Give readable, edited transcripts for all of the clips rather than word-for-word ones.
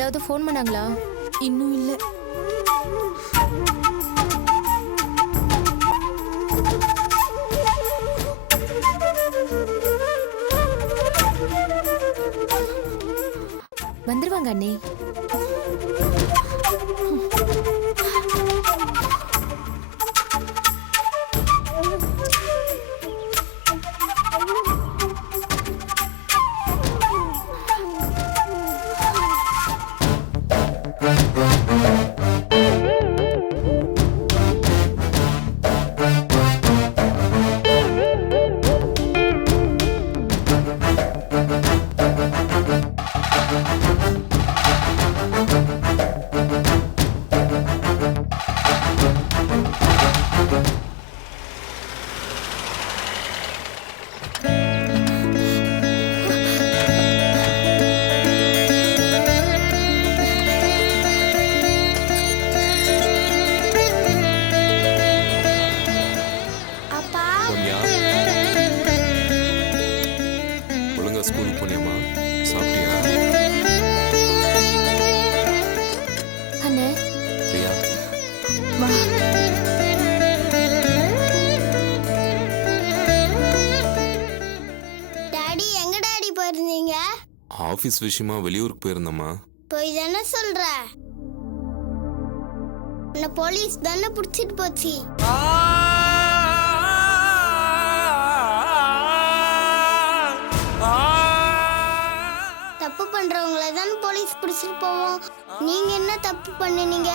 ஏதாவது ஃபோன் பண்ணாங்களா? இன்னும் இல்ல. வந்துருவாங்க அண்ணே. ஸ்கூலுக்கு போனியாமா? சாப்பிட்டியா? அண்ணே பிரியா வா. டாடி எங்க டாடி போயிருந்தீங்க? ஆபீஸ் விஷயமா வெளியூருக்கு போயிருந்தம்மா. போய் தானே சொல்ற. உன்னை போலீஸ் தானே புடிச்சிட்டு போச்சு. தப்பு பண்றவங்கள தான் போலீஸ் பிடிச்சிட்டு போவோம். நீங்க என்ன தப்பு பண்ணுனீங்க?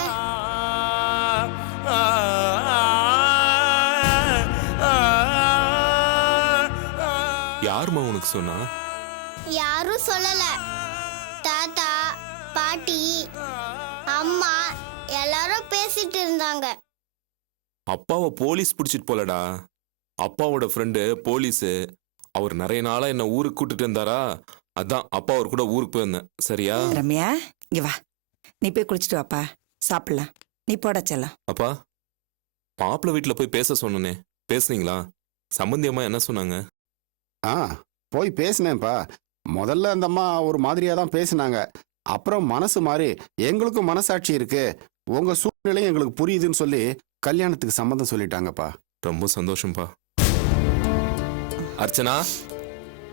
யாருமா உனக்கு சொன்னா? யாரும் சொல்லல. தாத்தா, பாட்டி, அம்மா எல்லாரும் பேசிட்டு இருந்தாங்க. அப்பாவை போலீஸ் பிடிச்சிட்டு போலடா. அப்பாவோட ஃப்ரெண்டு போலீஸு. அவர் நிறைய நாளா என்ன ஊருக்கு கூட்டிட்டு இருந்தாரா, அதான் அப்பா அவர் கூட ஊருக்கு போயிருந்தேன். சரியா? ரம்யா இங்க வா, நீ போய் குளிச்சுட்டு வாப்பா, சாப்பிடலாம். நீ போட செல்லம். அப்பா, மாப்பிள்ளை வீட்டில் போய் பேச சொன்னனே, பேசுனீங்களா? சம்பந்தியம்மா என்ன சொன்னாங்க? போய் பேசினேன்ப்பா. முதல்ல அந்த அம்மா ஒரு மாதிரியா தான் பேசினாங்க. அப்புறம் மனசு மாறி எங்களுக்கும் மனசாட்சி இருக்கு, உங்க சூழ்நிலையும் எங்களுக்கு புரியுதுன்னு சொல்லி கல்யாணத்துக்கு சம்மந்தம் சொல்லிட்டாங்கப்பா. ரொம்ப சந்தோஷம்ப்பா. அர்ச்சனா.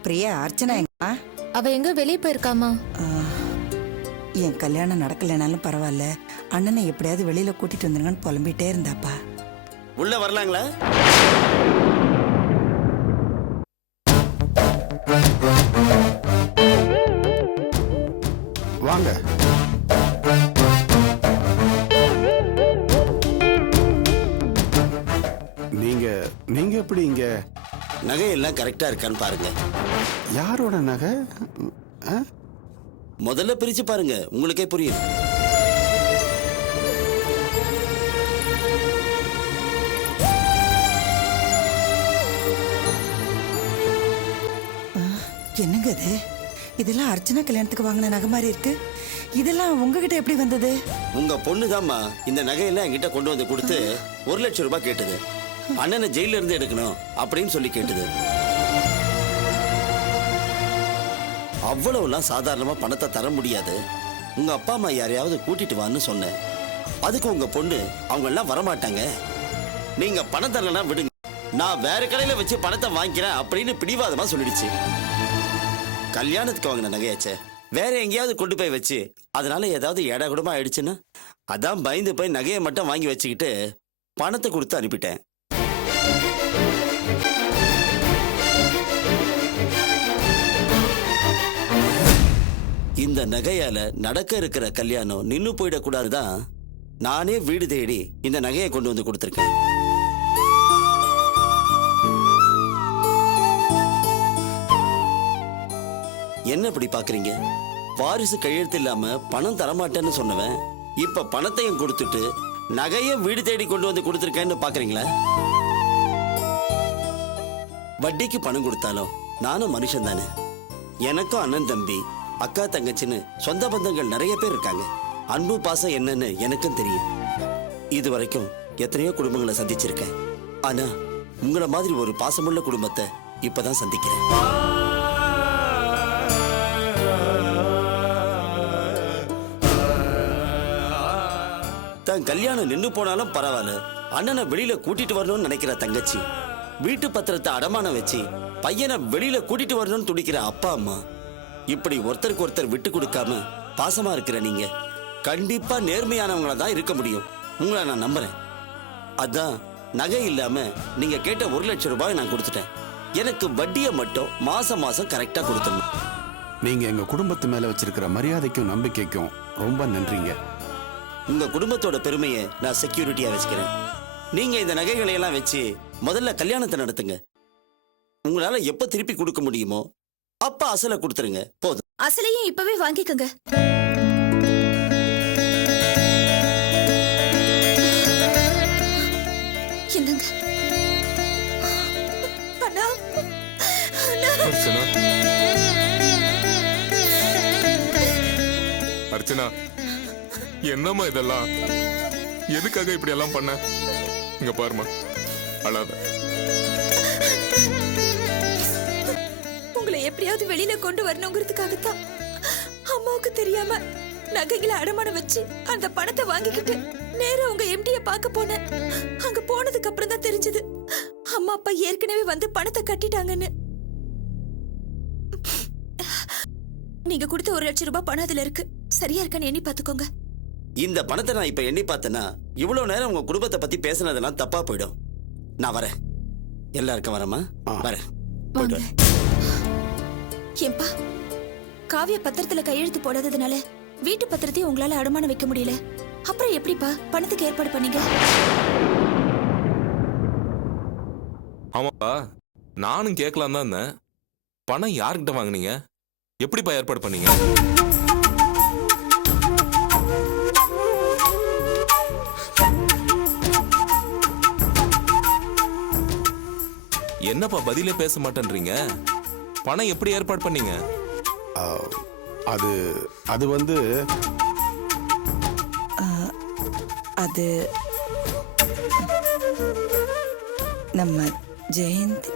பிரியா, அர்ச்சனா எங்கம்மா? அவ எங்க வெளியே போயிருக்காமா? என் கல்யாணம் நடக்கலைனாலும் பரவாயில்ல, அண்ணனை எப்படியாவது வெளியில கூட்டிட்டு வந்துருங்கன்னு புலம்பிட்டே இருந்தாப்பா. உள்ள வரலாங்களா? வாங்க. நீங்க எப்படி இங்க? நகையெல்லாம் கரெக்டா இருக்கான்னு பாருங்க. யாரோட நகை? முதல்ல பிரிச்சு பாருங்க, உங்களுக்கே புரியும். என்னங்க இது? இதெல்லாம் அர்ச்சனா கல்யாணத்துக்கு வாங்கின நகை மாதிரி இருக்கு. இதெல்லாம் உங்ககிட்ட எப்படி வந்தது? உங்க பொண்ணுதாம்மா இந்த நகையெல்லாம் என்கிட்ட கொண்டு வந்து கொடுத்து 1 லட்சம் ரூபாய் கேட்டது. அண்ணனை ஜெயில இருந்து எடுக்கணும் அப்படின்னு சொல்லி கேட்டது. அவ்வளவுலாம் சாதாரணமா பணத்தை தர முடியாது. உங்க அப்பா அம்மா யாரையாவது கூட்டிட்டு வான்னு சொன்னேன். அதுக்கு உங்க பொண்ணு அவங்க எல்லாம் வரமாட்டாங்க, நீங்க பணம் தரலன்னா விடுங்க, நான் வேற கடையில வச்சு பணத்தை வாங்கிக்கிறேன் அப்படின்னு பிடிவாதமா சொல்லிடுச்சு. கல்யாணத்துக்கு வாங்கின நகையாச்சே வேற எங்கேயாவது கொண்டு போய் வச்சு அதனால ஏதாவது ஏடா கூடமா ஆயிடுச்சுன்னா, அதான் பயந்து போய் நகையை மட்டும் வாங்கி வச்சுக்கிட்டு பணத்தை கொடுத்து அனுப்பிட்டேன். இந்த நகையால நடக்க இருக்கிற கல்யாணம் நின்னு போயிடக்கூடாதுதான் நானே வீடு தேடி இந்த நகையை கொண்டு வந்து கொடுத்துருக்கேன். என்ன இப்படி பாக்குறீங்க? வாரிசு கையெழுத்து இல்லாம பணம் தரமாட்டேன்னு சொன்னவன் இப்ப பணத்தையும் கொடுத்துட்டு நகையும் வீடு தேடி கொண்டு வந்து கொடுத்துருக்கேன்னு பாக்குறீங்களா? வட்டிக்கு பணம் கொடுத்தாலும் நானும் மனுஷன் தானே. எனக்கும் அண்ணன் தம்பி அக்கா தங்கச்சின்னு சொந்த பந்தங்கள் நிறைய பேர் இருக்காங்க. அன்பு பாசம் என்னன்னு எனக்கும் தெரியும். இது வரைக்கும் எத்தனையோ குடும்பங்களை சந்திச்சிருக்கேன். ஆனா உங்களை மாதிரி ஒரு பாசமுள்ள குடும்பத்தை இப்பதான் சந்திக்கிறேன். தான் கல்யாணம் நின்னு போனாலும் பரவாயில்ல, அண்ணனை வெளியில கூட்டிட்டு வரணும்னு நினைக்கிற தங்கச்சி, வீட்டு பத்திரத்தை அடமானம் வச்சு பையனை வெளியில கூட்டிட்டு வரணும்னு துடிக்கிற அப்பா அம்மா, இப்படி ஒருத்தருக்கு ஒருத்தர் விட்டு கொடுக்காம பாசமா இருக்கிற நீங்க கண்டிப்பா நேர்மையானவங்கள தான் இருக்க முடியும். உங்களை நான் நம்புறேன். அதான் நகை இல்லாம நீங்க கேட்ட 1 லட்சம் ரூபாய் நான் கொடுத்துட்டேன். எனக்கு வட்டியை மட்டும் மாசம் மாசம் கரெக்டா கொடுத்துடணும். நீங்க எங்க குடும்பத்து மேல வச்சிருக்கிற மரியாதைக்கும் நம்பிக்கைக்கும் ரொம்ப நன்றிங்க. உங்க குடும்பத்தோட பெருமையை நான் செக்யூரிட்டியா வச்சுக்கிறேன். நீங்க இந்த நகைகளை எல்லாம் வச்சு முதல்ல கல்யாணத்தை நடத்துங்க. உங்களால எப்ப திருப்பி கொடுக்க முடியுமோ அப்ப அசலை கொடுத்துருங்க, போதும். அசலையும் இப்பவே வாங்கிக்கங்க. என்னங்க அண்ணா, அர்ச்சனா, அர்ச்சனா, என்னம்மா இதெல்லாம்? எதுக்காக இப்படி எல்லாம் பண்ண? இங்க பாருமா, அழாத. உங்களை எப்படியாவது வெளியில கொண்டு வரணுங்கிறதுக்காகத்தான் அம்மாவுக்கு தெரியாம நகைகளை அடமானம் வச்சு அந்த பணத்தை வாங்கிக்கிட்டு நேரா உங்க எம்டிய பார்க்க போனேன். அங்க போனதுக்கு அப்புறம் தான் தெரிஞ்சது அம்மா அப்பா ஏற்கனவே வந்து பணத்தை கட்டிட்டாங்கன்னு. நீங்க கொடுத்த 1 லட்சம் ரூபாய் பணம் அதுல இருக்கு. சரியா இருக்கான்னு எண்ணி பாத்துக்கோங்க. இந்த பணத்தை நான் இப்ப எண்ணி பார்த்தேன்னா இவ்வளவு நேரம் உங்க குடும்பத்தை பத்தி பேசினதெல்லாம் தப்பா போயிடும். நான் வரேன். எல்லாருக்கும் வரமா? வரேன். போயிட்டு வரேன். ஏன்பா, காவிய பத்திரத்துல கையெழுத்து போடாததுனால வீட்டு பத்திரத்தையும் உங்களால அடமானம் வைக்க முடியல. அப்புறம் எப்படிப்பா பணத்துக்கு ஏற்பாடு பண்ணீங்க? ஆமாப்பா, நானும் கேட்கலாம் தான் இருந்தேன். பணம் யாருக்கிட்ட வாங்குனீங்க? எப்படிப்பா ஏற்பாடு பண்ணீங்க? என்னப்பா பதிலே பேச மாட்டேன்றீங்க? பணம் எப்படி ஏற்பாடு பண்ணீங்க? அது வந்து அது நம்ம ஜெயந்த்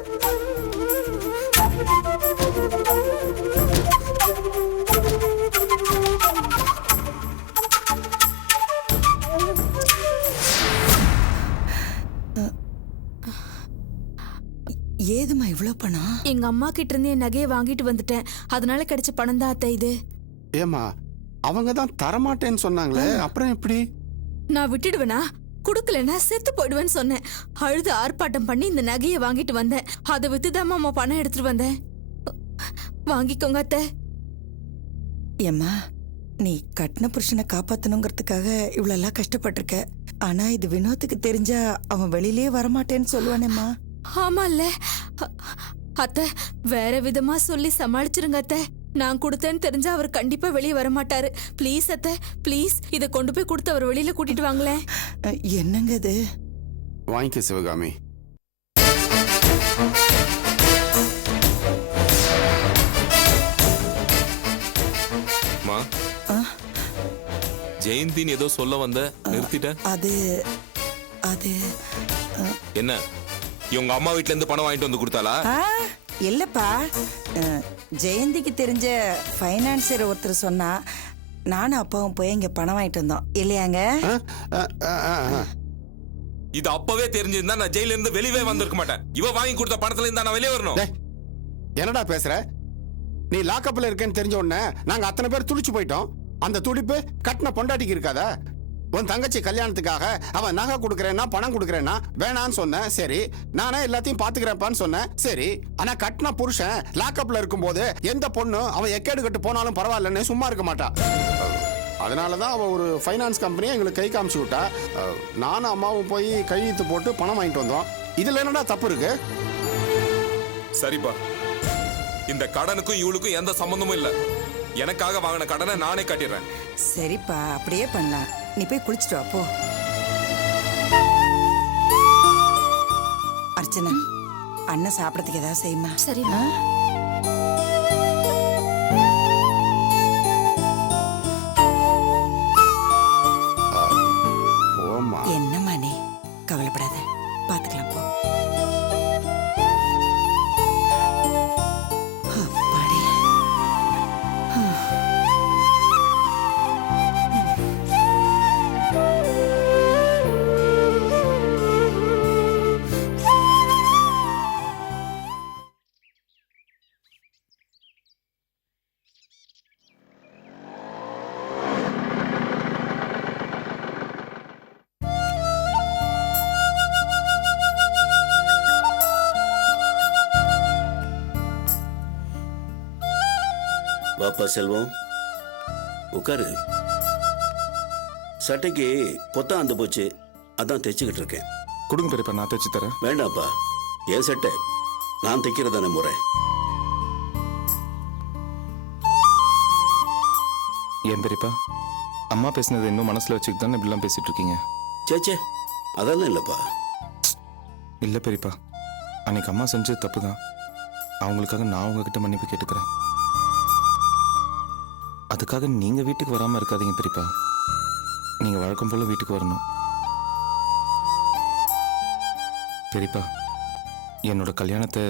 ஏதுமா இவ்ளோ பணம்? எங்க அம்மா கிட்ட இருந்து என் நகையை வாங்கிட்டு வந்துட்டேன். அதனால கிடைச்ச பணம் தான் அத்தை இது. ஏமா, அவங்க தான் தரமாட்டேன்னு சொன்னாங்களே, அப்புறம் எப்படி? நான் விட்டுடுவேனா? குடுக்கலன்னா செத்து போயிடுவேன்னு சொன்னேன். அழுது ஆர்ப்பாட்டம் பண்ணி இந்த நகையை வாங்கிட்டு வந்தேன். அதை வித்துதான் அம்மா பணம் எடுத்துட்டு வந்தேன். வாங்கிக்கோங்க அத்தை. ஏம்மா, நீ கட்டின புருஷனை காப்பாத்தணுங்கிறதுக்காக இவ்வளவு கஷ்டப்பட்டிருக்க. ஆனா இது வினோத்துக்கு தெரிஞ்சா அவன் வெளியிலேயே வரமாட்டேன்னு சொல்லுவானேம்மா. ஆமால்ல அத்தை, வேற விதமா சொல்லி சமாளிச்சிருங்க அத்தை. நான் கொடுத்தேன்னு தெரிஞ்சா அவர் கண்டிப்பா வெளியே வரமாட்டாரு. ப்ளீஸ் அத்தை, ப்ளீஸ் இதை கொண்டு போய் கொடுத்து அவர் வெளியில கூட்டிட்டு வாங்களேன். என்னங்க இது? வாங்கிக்க சிவகாமி. மா, ஜெயந்தின் ஏதோ சொல்ல வந்த, நிறுத்திட்ட. அது அது என்ன, இவங்க அம்மா வீட்ல இருந்து பணம் வாங்கிட்டு வந்து கொடுத்தாளா? இல்லப்பா, ஜெயந்திக்கு தெரிஞ்ச ஃபைனான்சியர் ஒருத்தர் சொன்னா நானும் அப்பாவும் போய் இங்க பணம் வாங்கிட்டு வந்தோம் இல்லையாங்க? இது அப்பவே தெரிஞ்சிருந்தா நான் ஜெயில இருந்து வெளியே வந்திருக்க மாட்டேன். இவ வாங்கி கொடுத்த பணத்துல இருந்தா நான் வெளியே வரணும். என்னடா பேசுற? நீ லாக்கப்ல இருக்கேன்னு தெரிஞ்ச உடனே நாங்க அத்தனை பேர் துடிச்சு போயிட்டோம். அந்த துடிப்பு கட்டின பொண்டாட்டிக்கு இருக்காதா? உன் தங்கச்சி கல்யாணத்துக்காக அவன் நகை கொடுக்கறேன்னா பணம் கொடுக்கறேன்னா வேணான்னு சொன்னேன். சரி, நானே எல்லாத்தையும் பாத்துக்கிறேன்ப்பான்னு சொன்னேன். சரி, ஆனா கட்டின புருஷன் லாக்கப்ல இருக்கும்போது எந்த பொண்ணு அவன் எக்கேடு கட்டு போனாலும் பரவாயில்லன்னு சும்மா இருக்க மாட்டா. அதனாலதான் அவன் ஒரு ஃபைனான்ஸ் கம்பெனியை எங்களுக்கு கை காமிச்சு விட்டா. நானும் அம்மாவும் போய் கையெழுத்து போட்டு பணம் வாங்கிட்டு வந்தோம். இதுல என்னடா தப்பு இருக்கு? சரிப்பா, இந்த கடனுக்கும் இவளுக்கும் எந்த சம்பந்தமும் இல்ல. எனக்காக வாங்கின கடனை நானே கட்டிடுறேன். சரிப்பா, அப்படியே பண்ணலாம். நீ போய் குளிச்சுட்டு வா போ. அர்ச்சனா, அண்ணன் சாப்பிடறதுக்கு ஏதாவது செய்யுமா? சரிம்மா. என்னம்மா நீ கவலைப்படாத, பாத்துக்கலாம் போ. அப்பாடி. வாப்பா செல்வம், உட்காரு. சட்டைக்கு பொத்தம் அந்த போச்சு, அதான் தைச்சுக்கிட்டு இருக்கேன். கொடுங்க பெரியப்பா, நான் தைச்சு தரேன். வேண்டாப்பா, என் சட்டை நான் தைக்கிறதானே முறை. ஏன் பெரியப்பா, அம்மா பேசினது இன்னும் மனசுல வச்சுக்கிட்டு தானே இப்படிலாம் பேசிட்டு இருக்கீங்க? சேச்சே, அதெல்லாம் இல்லப்பா. இல்லை பெரியப்பா, அன்னைக்கு அம்மா செஞ்சது தப்பு தான். அவங்களுக்காக நான் உங்ககிட்ட மன்னிப்பு கேட்டுக்கிறேன். அதுக்காக நீங்க வீட்டுக்கு வராம இருக்காதீங்க பெரியப்பா. நீங்க வழக்கம் போல வீட்டுக்கு வரணும். பெரியப்பா, என்னோட கல்யாணத்தை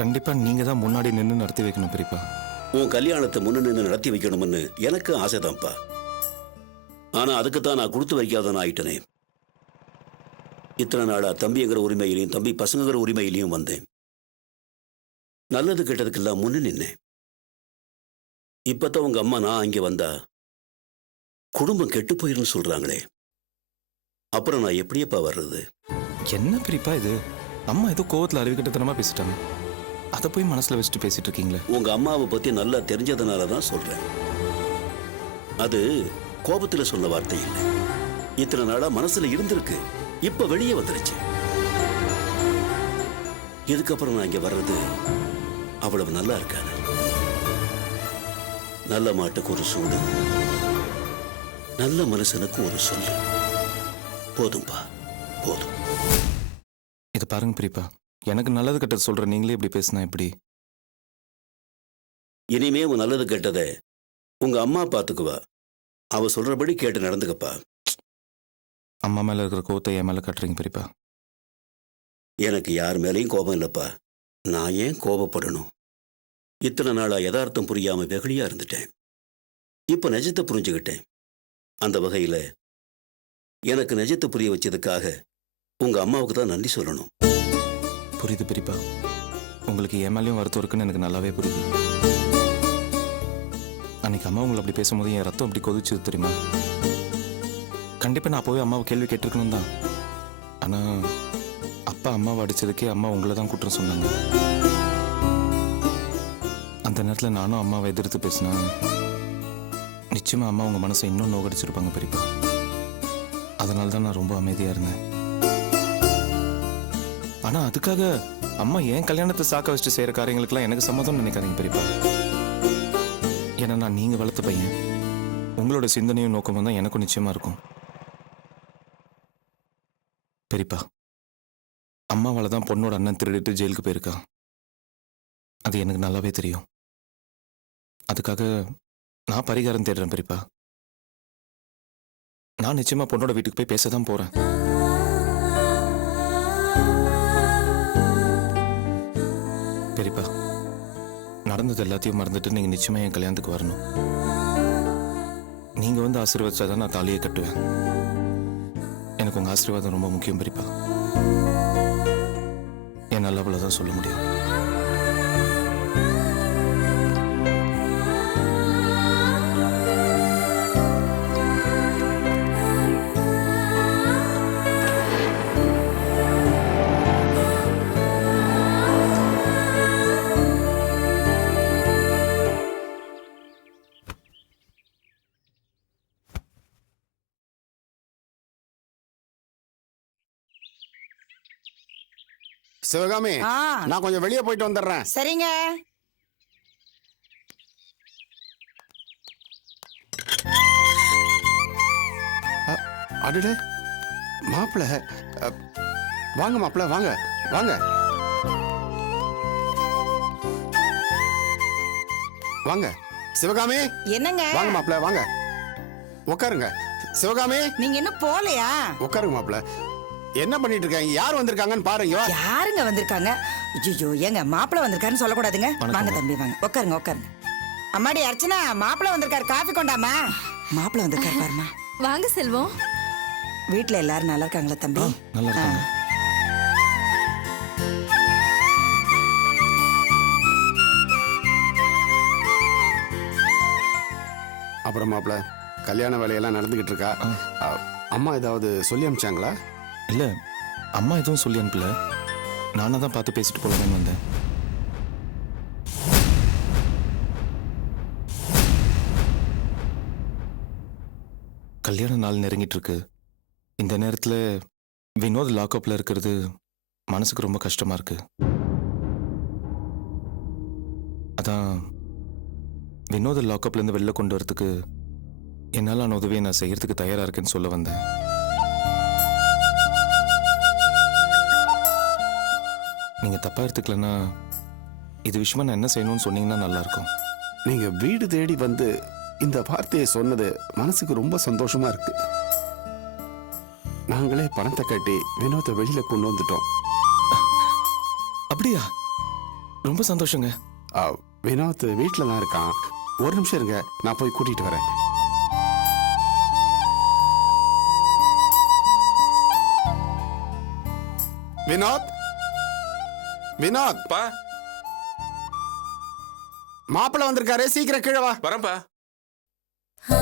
கண்டிப்பா நீங்க தான் முன்னாடி நின்று நடத்தி வைக்கணும் பெரியப்பா. உன் கல்யாணத்தை முன்ன நின்று நடத்தி வைக்கணும்னு எனக்கு ஆசைதான்ப்பா. ஆனா அதுக்கு தான் நான் கொடுத்து வைக்காதவன் ஆயிட்டனே. இத்தனை நாளா தம்பிங்கிற உரிமையிலையும் தம்பி பசங்கிற உரிமையிலையும் வந்தேன். நல்லது கெட்டதுக்கெல்லாம் முன்ன நின்னேன். இப்பதான் உங்க அம்மா நான் இங்க வந்தா குடும்பம் கெட்டு போயிருன்னு சொல்றாங்களே, அப்புறம் நான் எப்படியப்பா வர்றது? என்ன பெரியப்பா இது? அம்மா ஏதோ கோவத்துல அறிவுக்கிட்டத்தனமா பேசிட்டாங்க, அதை போய் மனசுல வச்சுட்டு பேசிட்டு இருக்கீங்களே. உங்க அம்மாவை பத்தி நல்லா தெரிஞ்சதுனால தான் சொல்றேன். அது கோபத்துல சொன்ன வார்த்தை இல்லை. இத்தனை நாளா மனசுல இருந்திருக்கு, இப்ப வெளியே வந்துருச்சு. இதுக்கப்புறம் நான் இங்க வர்றது அவ்வளவு நல்லா இருக்காது. நல்ல மாட்டுக்கு ஒரு சூடு, நல்ல மனுஷனுக்கு ஒரு சொல்லு. போதும்பா, போதும். இதை பாருங்க பெரியப்பா, எனக்கு நல்லது கெட்டது சொல்ற நீங்களே இப்படி பேசினா எப்படி? இனிமே உன் நல்லது கெட்டதை உங்க அம்மா பாத்துக்குவா. அவ சொல்றபடி கேட்டு நடந்துக்கப்பா. அம்மா மேல இருக்கிற கோவத்தை என் மேல கட்டுறீங்க பெரியப்பா. எனக்கு யார் மேலேயும் கோபம் இல்லப்பா. நான் ஏன் கோபப்படணும்? இத்தனை நாளா யதார்த்தம் புரியாம வெகுளியா இருந்துட்டேன். இப்ப நிஜத்தை புரிஞ்சுக்கிட்டேன். அந்த வகையில எனக்கு நிஜத்தை புரிய வச்சதுக்காக உங்க அம்மாவுக்கு தான் நன்றி சொல்லணும். புரியுது பெரியப்பா, உங்களுக்கு என் மேலேயும் வருத்தம் இருக்குன்னு எனக்கு நல்லாவே புரியுது. அன்னைக்கு அம்மா உங்களை அப்படி பேசும்போது என் ரத்தம் அப்படி கொதிச்சது தெரியுமா? கண்டிப்பா நான் போய் அம்மாவை கேள்வி கேட்டிருக்கணும் தான். ஆனா அப்பா அம்மாவை அடிச்சதுக்கே அம்மா உங்களை தான் குற்றம் சொன்னாங்க. அந்த நேரத்தில் நானும் அம்மாவை எதிர்த்து பேசினா நிச்சயமா அம்மா உங்க மனசை இன்னும் நோகடிச்சிருப்பாங்க பெரியப்பா. அதனால தான் நான் ரொம்ப அமைதியா இருந்தேன். ஆனா அதுக்காக அம்மா என் கல்யாணத்தை சாக்க வச்சுட்டு செய்யற காரியங்களுக்கெல்லாம் எனக்கு சம்மதம் நினைக்காதீங்க பெரியப்பா. ஏன்னா நான் நீங்க வளர்த்த பையன், உங்களோட சிந்தனையும் நோக்கமும் தான் எனக்கும் நிச்சயமா இருக்கும் பெரியப்பா. அம்மாவால தான் பொண்ணோட அண்ணன் திருடிட்டு ஜெயிலுக்கு போயிருக்கா, அது எனக்கு நல்லாவே தெரியும். அதுக்காக நான் பரிகாரம் தேடுறேன் பெரியப்பா. நான் நிச்சயமா பொண்ணோட வீட்டுக்கு போய் பேசதான் போறேன். பெரியப்பா, நடந்தது எல்லாத்தையும் மறந்துட்டு நீங்க நிச்சயமா என் கல்யாணத்துக்கு வரணும். நீங்க வந்து ஆசீர்வதிச்சாதான் நான் தாலியை கட்டுவேன். எனக்கு உங்க ஆசீர்வாதம் ரொம்ப முக்கியம் பெரியப்பா. என் நல்லவளை தான் சொல்ல முடியும். சிவகாமி, நான் கொஞ்சம் வெளியே போயிட்டு வந்துடுறேன். சரிங்க. அடடே மாப்பிள்ள, வாங்க மாப்பிள்ள, வாங்க வாங்க வாங்க. சிவகாமி, என்னங்க? வாங்க மாப்பிள்ள, வாங்க உட்காருங்க. சிவகாமி, நீங்க இன்னும் போலையா? உட்காருங்க மாப்பிள்ள. என்ன பண்ணிட்டு இருக்காங்க? யார் வந்திருக்காங்கன்னு பாருங்க. யாருங்க வந்திருக்காங்க? ஐயோ, ஏங்க மாப்பிள்ள வந்திருக்காருன்னு சொல்லக்கூடாதுங்க. வாங்க தம்பி, வாங்க உட்காருங்க உட்காருங்க. அம்மாடி அர்ச்சனா, மாப்பிள்ள வந்திருக்காரு, காஃபி கொண்டாமா. மாப்பிள்ள வந்திருக்காரு பாருமா. வாங்க செல்வம். வீட்டுல எல்லாரும் நல்லா இருக்காங்களா தம்பி? நல்லா இருக்காங்க. அப்புறம் மாப்பிள்ள, கல்யாண வேலையெல்லாம் நடந்துகிட்டு இருக்கா? அம்மா ஏதாவது சொல்லி அனுப்பிச்சாங்களா? இல்ல, அம்மா எதுவும் சொல்லி அனுப்பல. நானா தான் பார்த்து பேசிட்டு போலான்னு வந்தேன். கல்யாண நாள் நெருங்கிட்டு இருக்கு. இந்த நேரத்தில் வினோத் லாக்அப்பில் இருக்கிறது மனசுக்கு ரொம்ப கஷ்டமா இருக்கு. அதான் வினோத லாக்அப்லேருந்து வெளில கொண்டு வரதுக்கு என்னாலான உதவியை நான் செய்யறதுக்கு தயாராக இருக்கேன்னு சொல்ல வந்தேன். நீங்கள் தப்பாக எடுத்துக்கலன்னா இது விஷயமா நான் என்ன செய்யணும்னு சொன்னீங்கன்னா நல்லாயிருக்கும். நீங்க வீடு தேடி வந்து இந்த வார்த்தையை சொன்னது மனசுக்கு ரொம்ப சந்தோஷமா இருக்கு. நாங்களே பணத்தை கட்டி வினோத்தை வெளியில கொண்டு வந்துட்டோம். அப்படியா? ரொம்ப சந்தோஷங்க. வினோத் வீட்டில் தான் இருக்கான். ஒரு நிமிஷம் இருங்க, நான் போய் கூட்டிட்டு வரேன். வினோத், வினோத், பா மாப்பிள்ள வந்திருக்காரு, சீக்கிரம் கீழே வா. வரேன்ப்பா. ஆ